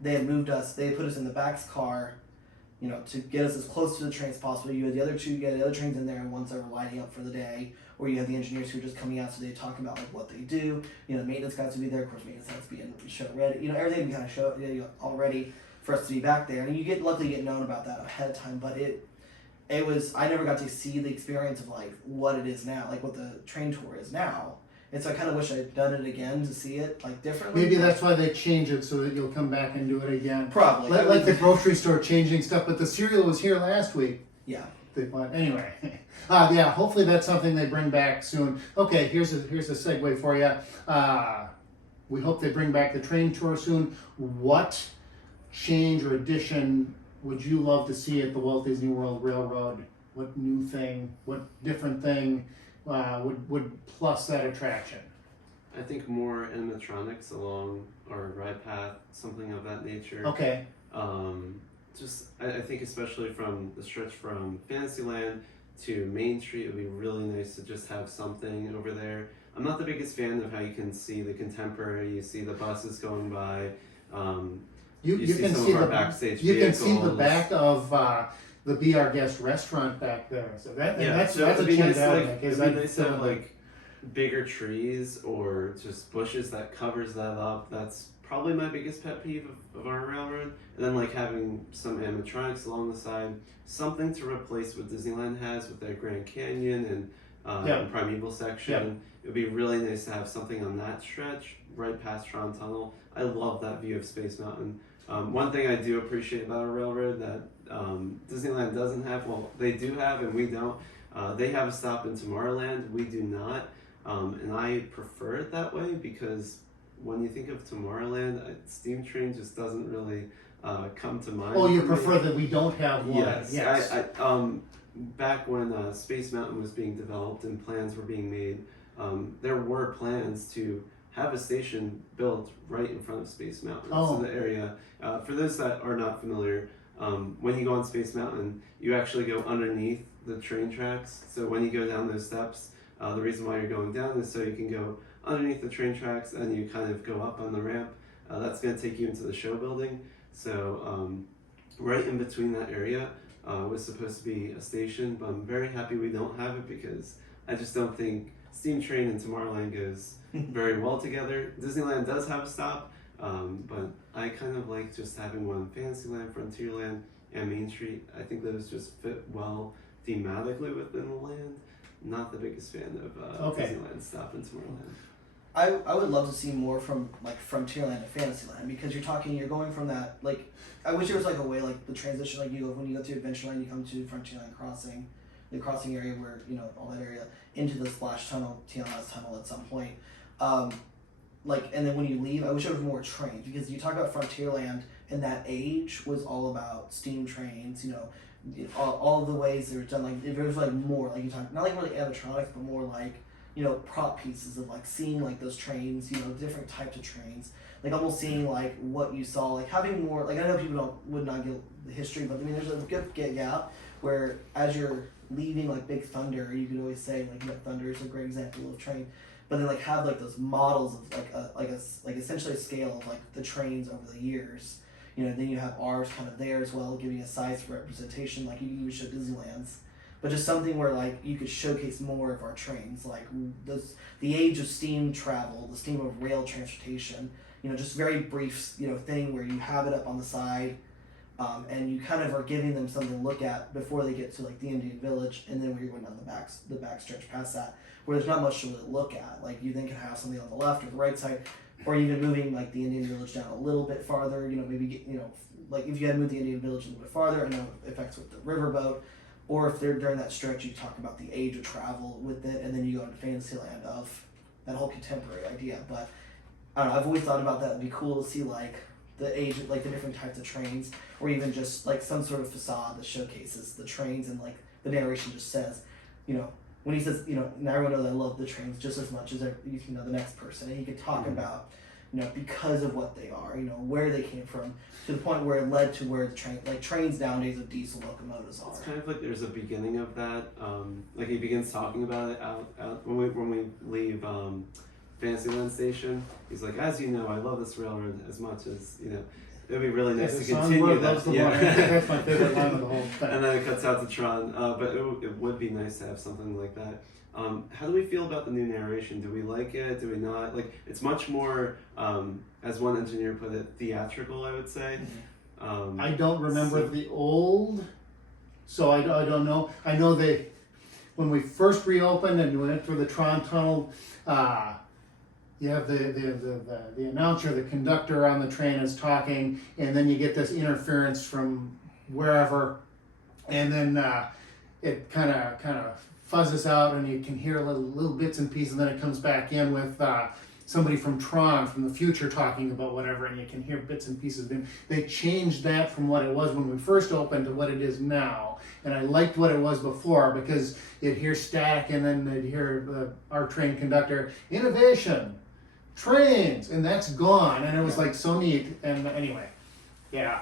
moved us. They had put us in the back's car, to get us as close to the train as possible. You had the other trains in there, and ones that were lining up for the day, or you had the engineers who were just coming out, so they talk about like what they do. Maintenance guys would be there. Of course, maintenance has to be in show ready. Everything kind of show all ready for us to be back there. And you luckily get known about that ahead of time. But it was, I never got to see the experience of like what it is now, like what the train tour is now. And so I kind of wish I'd done it again to see it like differently. Maybe that's why they change it so that you'll come back and do it again. Probably. Like the grocery store changing stuff, but the cereal was here last week. Yeah. Anyway, yeah. Hopefully that's something they bring back soon. Okay, here's a segue for you. We hope they bring back the train tour soon. What change or addition would you love to see at the Walt Disney World Railroad? What new thing, what different thing would plus that attraction? I think more animatronics along our ride path, something of that nature. Okay. I think especially from the stretch from Fantasyland to Main Street, it would be really nice to just have something over there. I'm not the biggest fan of how you can see the Contemporary, you see the buses going by. You can see the backstage vehicles. You can see the back of the Be Our Guest restaurant back there. So that's a change. It'd be nice to have like bigger trees or just bushes that covers that up. That's probably my biggest pet peeve of our railroad. And then like having some animatronics along the side, something to replace what Disneyland has with their Grand Canyon and Primeval section. Yeah. It would be really nice to have something on that stretch right past Tron Tunnel. I love that view of Space Mountain. One thing I do appreciate about a railroad that Disneyland doesn't have, well, they do have and we don't. They have a stop in Tomorrowland, we do not. And I prefer it that way because when you think of Tomorrowland, Steam Train just doesn't really come to mind. Oh, you prefer that we don't have one? Yes. Back when Space Mountain was being developed and plans were being made, there were plans to have a station built right in front of Space Mountain. Oh. So the area, for those that are not familiar, when you go on Space Mountain, you actually go underneath the train tracks. So when you go down those steps, the reason why you're going down is so you can go underneath the train tracks and you kind of go up on the ramp. That's going to take you into the show building. So right in between that area was supposed to be a station, but I'm very happy we don't have it because I just don't think Steam Train and Tomorrowland goes very well together. Disneyland does have a stop, but I kind of like just having one Fantasyland, Frontierland, and Main Street. I think those just fit well thematically within the land. Not the biggest fan of Disneyland stop in Tomorrowland. I would love to see more from like Frontierland to Fantasyland because you're going from that like I wish there was like a way like the transition like when you go to Adventureland you come to Frontierland crossing, the crossing area where all that area into the Splash Tunnel, TLS Tunnel at some point, and then when you leave I wish there was more trains because you talk about Frontierland and that age was all about steam trains, all of the ways they were done like if there was like more like you talk not like really animatronics but more like prop pieces of like seeing like those trains, different types of trains, like almost seeing like what you saw, like having more like I know people would not get the history, but I mean there's a good gap where as you're leaving like Big Thunder, you can always say like Thunder is a great example of train, but then like have like those models of like essentially a scale of like the trains over the years, then you have ours kind of there as well, giving a size representation like you would show Disneyland's. But just something where like you could showcase more of our trains, like the age of steam travel, the steam of rail transportation. Just very brief, thing where you have it up on the side, and you kind of are giving them something to look at before they get to like the Indian Village, and then where you're going down the back stretch past that, where there's not much to really look at. Like you then can have something on the left or the right side, or even moving like the Indian Village down a little bit farther. Maybe get like if you had moved the Indian Village a little bit farther, I know it affects with the riverboat. or if they're during that stretch, you talk about the age of travel with it, and then you go into Fantasyland of that whole contemporary idea. But I don't know. I've always thought about that. It'd be cool to see like the age, like the different types of trains, or even just like some sort of facade that showcases the trains, and like the narration just says, you know, when he says, you know, now everyone knows I love the trains just as much as the next person, and he could talk about, you know, because of what they are, you know, where they came from, to the point where it led to where the trains nowadays of diesel locomotives are. It's kind of like there's a beginning of that. Like he begins talking about it out when we leave Fantasyland Station. He's like, as you know, I love this railroad as much as, you know, it'd be really nice to continue that. Yeah. I think that's my favorite line of the whole thing. And then it cuts out to Tron. But it would be nice to have something like that. How do we feel about the new narration? Do we like it? Do we not? Like, it's much more, as one engineer put it, theatrical, I would say. I don't remember the old, so I don't know. I know when we first reopened and we went through the Tron Tunnel, you have the announcer, the conductor on the train is talking, and then you get this interference from wherever, and then it kind of fuzzes out, and you can hear little bits and pieces, and then it comes back in with somebody from Tron, from the future, talking about whatever, and you can hear bits and pieces. They changed that from what it was when we first opened to what it is now, and I liked what it was before, because you'd hear static, and then you'd hear our train conductor, innovation, trains, and that's gone, and it was like so neat. And anyway, yeah.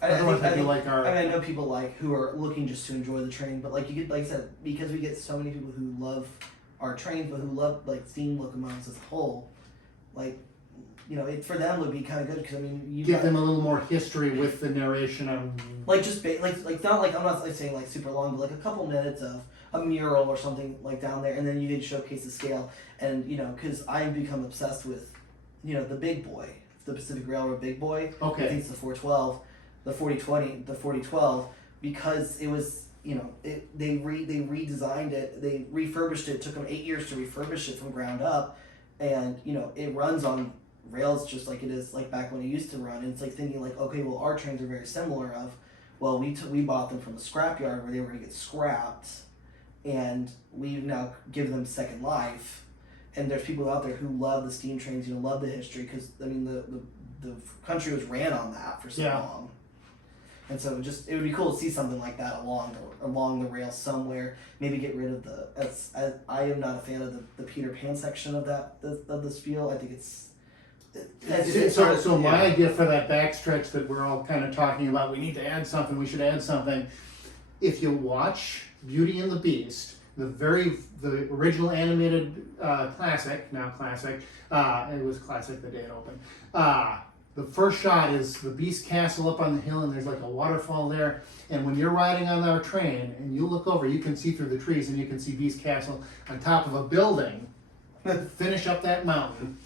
I know people who are looking just to enjoy the train, but like I said, because we get so many people who love our trains, but who love like steam locomotives as a whole, like, you know, it for them would be kind of good, because I mean, you give them a little more history with the narration of like just like not like, I'm not like saying like super long, but like a couple minutes of a mural or something like down there, and then you can showcase the scale. And you know, because I've become obsessed with, you know, the big boy, the Pacific Railroad big boy. Okay. I think it's the 412, the 4020, the 4012, because it was, you know, they redesigned it, they refurbished it. It took them 8 years to refurbish it from ground up, and you know, it runs on rails just like it is like back when it used to run. And it's like thinking like, okay, well, our trains are very similar. Of, well, we bought them from the scrapyard where they were going to get scrapped, and we've now given them second life. And there's people out there who love the steam trains, you know, love the history, because I mean the country was ran on that for so long, and so it would be cool to see something like that along the rail somewhere. Maybe get rid of I am not a fan of the Peter Pan section of the spiel. I think it's my idea for that backstretch that we're all kind of talking about, we need to add something. We should add something. If you watch Beauty and the Beast, the original animated classic, now classic, it was classic the day it opened. The first shot is the Beast Castle up on the hill, and there's like a waterfall there. And when you're riding on our train and you look over, you can see through the trees, and you can see Beast Castle on top of a building. Finish up that mountain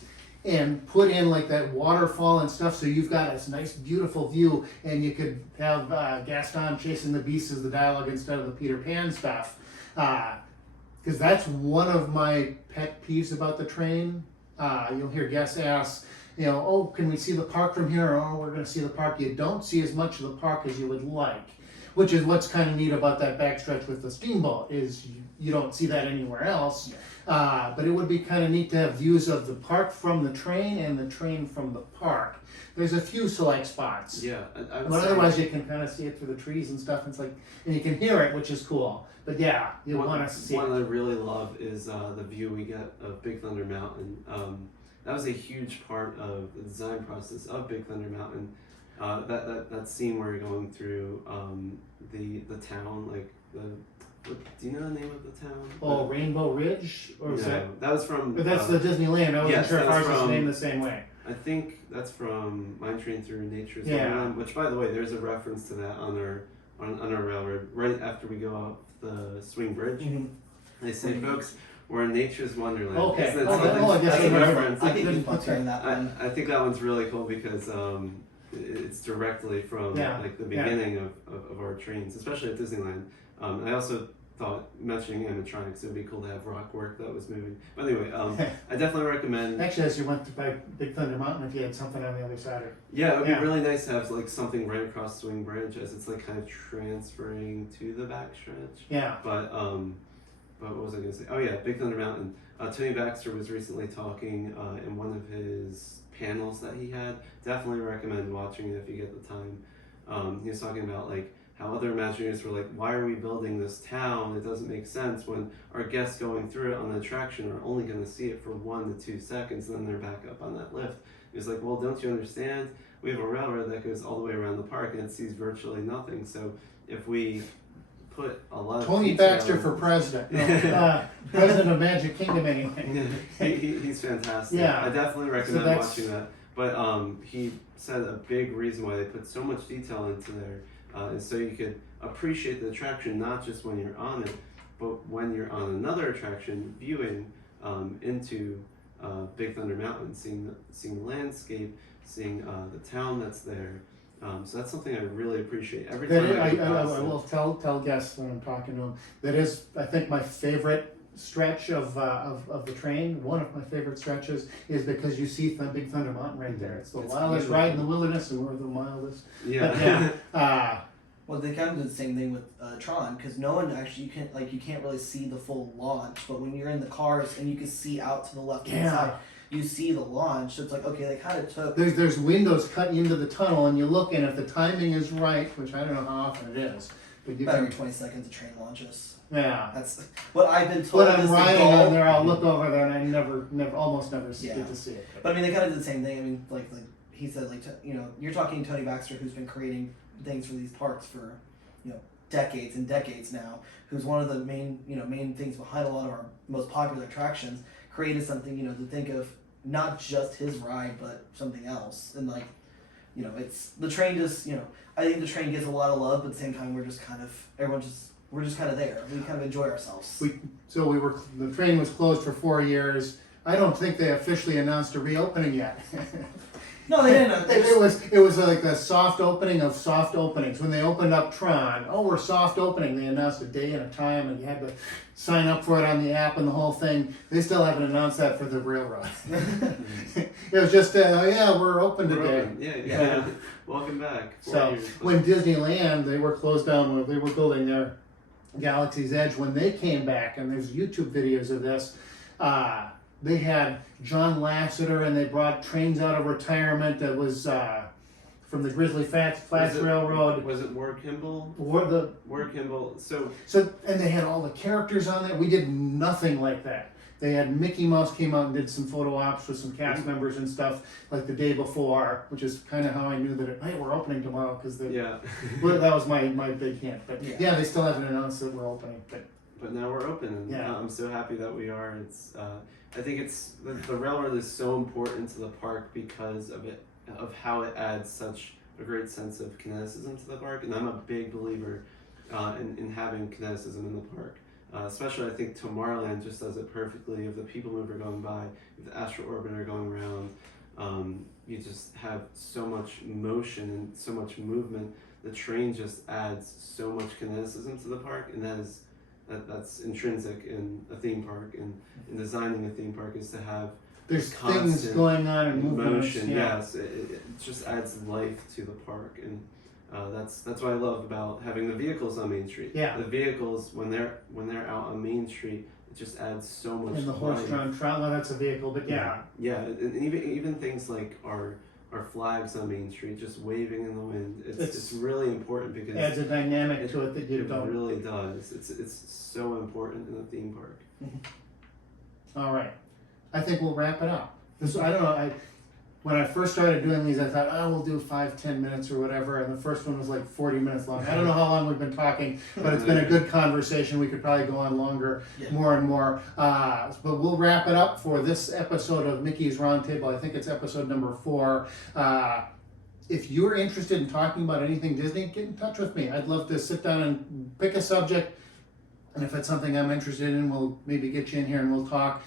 and put in like that waterfall and stuff, so you've got this nice beautiful view, and you could have Gaston chasing the beast as the dialogue instead of the Peter Pan stuff. Because that's one of my pet peeves about the train. You'll hear guests ask, you know, oh, can we see the park from here? Oh, we're going to see the park. You don't see as much of the park as you would like, which is what's kind of neat about that backstretch with the steamboat, is you don't see that anywhere else. Yeah. But it would be kind of neat to have views of the park from the train and the train from the park. There's a few select spots. Yeah, but otherwise you can kind of see it through the trees and stuff. It's like, and you can hear it, which is cool. But yeah, you want to see it. One I really love is the view we get of Big Thunder Mountain. That was a huge part of the design process of Big Thunder Mountain. That scene where you're going through the town, like do you know the name of the town? Oh, Rainbow Ridge, or is that was from? But that's the Disneyland. I wasn't sure if ours was named the same way. I think that's from Mine Train Through Nature's Wonderland, which, by the way, there's a reference to that on our railroad right after we go off the swing bridge. Mm-hmm. They say, folks, we're in Nature's Wonderland. Okay. I guess I reference. I think that one's really cool because it's directly from like the beginning of our trains, especially at Disneyland. I also thought mentioning animatronics, it would be cool to have rock work that was moving. But anyway, I definitely recommend. Actually, as you went to by Big Thunder Mountain, if you had something on the other side, or Yeah, it would Yeah. be really nice to have like something right across Swing Bridge as it's like kind of transferring to the backstretch. yeah, But what was I gonna say? Oh yeah, Big Thunder Mountain. Tony Baxter was recently talking in one of his panels that he had. Definitely recommend watching it if you get the time. He was talking about like how other Imagineers were like, why are we building this town? It doesn't make sense when our guests going through it on the attraction are only going to see it for 1 to 2 seconds, and then they're back up on that lift. He was like, well, don't you understand? We have a railroad that goes all the way around the park and it sees virtually nothing. So if we put a lot of Tony detail Baxter for president, no, president of Magic Kingdom anyway. he's fantastic. Yeah. I definitely recommend that's- watching that. But he said a big reason why they put so much detail into there is so you could appreciate the attraction not just when you're on it, but when you're on another attraction viewing into Big Thunder Mountain, seeing the landscape, seeing the town that's there. So that's something I really appreciate every That time. is, I pass it. will tell guests when I'm talking to them. That is, I think, my favorite stretch of the train. One of my favorite stretches is because you see Big Thunder Mountain right there. It's the It's wildest beautiful. ride in the wilderness, and we're the mildest. Yeah. But yeah, Well, they kind of do the same thing with Tron, because no one actually you can't really see the full launch, but when you're in the cars and you can see out to the left hand Yeah. side, you see the launch. So it's like, okay, they kind of took. there's windows cut into the tunnel, and you look, and if the timing is right, which I don't know how often it is, but you About every can, 20 seconds, a train launches. yeah. That's what I've been told. When I'm is the riding goal. on there, I'll look over there, and I almost never Yeah. get to see it. But I mean, they kind of did the same thing. I mean, like he said, you're talking Tony Baxter, who's been creating things for these parks for, decades and decades now. Who's one of the main things behind a lot of our most popular attractions. Created something, to think of not just his ride, but something else. And it's the train. Just I think the train gets a lot of love, but at the same time, we're just kind of we're just kind of there. We kind of enjoy ourselves. The train was closed for 4 years. I don't think they officially announced a reopening yet. No, they didn't. It was like a soft opening of soft openings. When they opened up Tron, we're soft opening. They announced a day and a time, and you had to sign up for it on the app and the whole thing. They still haven't announced that for the railroad. It was just, we're open We're today. open. Yeah. Yeah. Welcome back. 4 So years. when Disneyland, they were closed down when they were building their Galaxy's Edge. When they came back, and there's YouTube videos of this, they had John Lasseter, and they brought trains out of retirement that was from the Grizzly Flats Railroad. Was it Ward Kimball? Ward Kimball. So And they had all the characters on there. We did nothing like that. They had Mickey Mouse came out and did some photo ops with some cast members and stuff like the day before, which is kind of how I knew that we're opening tomorrow because yeah. well, that was my big hint. But Yeah. they still haven't announced that we're opening. But now we're open, and Yeah. I'm so happy that we are. It's I think it's the railroad is so important to the park because of how it adds such a great sense of kineticism to the park, and I'm a big believer in having kineticism in the park. Especially, I think Tomorrowland just does it perfectly. If the people mover going by, if the Astro Orbiter going around, you just have so much motion and so much movement. The train just adds so much kineticism to the park, and that's intrinsic in a theme park. And in designing a theme park is to have There's things constant going on and movements. motion. Yeah. Yes, it just adds life to the park, and that's what I love about having the vehicles on Main Street. Yeah. The vehicles when they're out on Main Street, it just adds so much. And the life. horse-drawn trolley, that's a vehicle, but yeah. Yeah, and even things like our flags on Main Street just waving in the wind. It's really important because Adds a dynamic to it that you it don't. really does. It's so important in a theme park. All right. I think we'll wrap it up. I don't know. When I first started doing these, I thought, we'll do 5-10 minutes or whatever. And the first one was like 40 minutes long. I don't know how long we've been talking, but it's been a good conversation. We could probably go on longer, more and more. But we'll wrap it up for this episode of Mickey's Roundtable. I think it's episode number 4. If you're interested in talking about anything Disney, get in touch with me. I'd love to sit down and pick a subject. And if it's something I'm interested in, we'll maybe get you in here and we'll talk.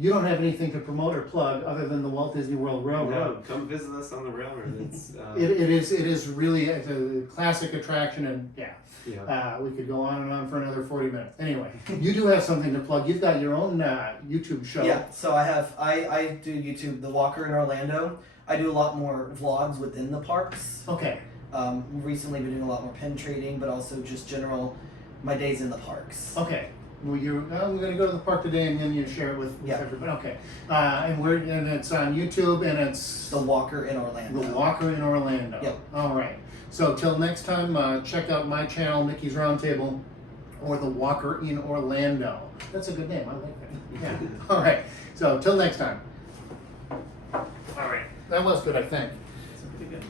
you don't have anything to promote or plug other than the Walt Disney World Railroad. No, come visit us on the railroad. It's It is really it's a classic attraction, and yeah. we could go on and on for another 40 minutes. Anyway, you do have something to plug. You've got your own YouTube show. Yeah, so I do YouTube, The Walker in Orlando. I do a lot more vlogs within the parks. Okay. Recently been doing a lot more pen trading, but also just general my days in the parks. Okay. Well, we're going to go to the park today, and then you share it with everybody. Okay. And it's on YouTube, and it's The Walker in Orlando. The Walker in Orlando. Yep. All right. So till next time, check out my channel, Mickey's Roundtable, or The Walker in Orlando. That's a good name. I like that. Yeah. All right. So till next time. All right. That was good, I think. It's pretty good.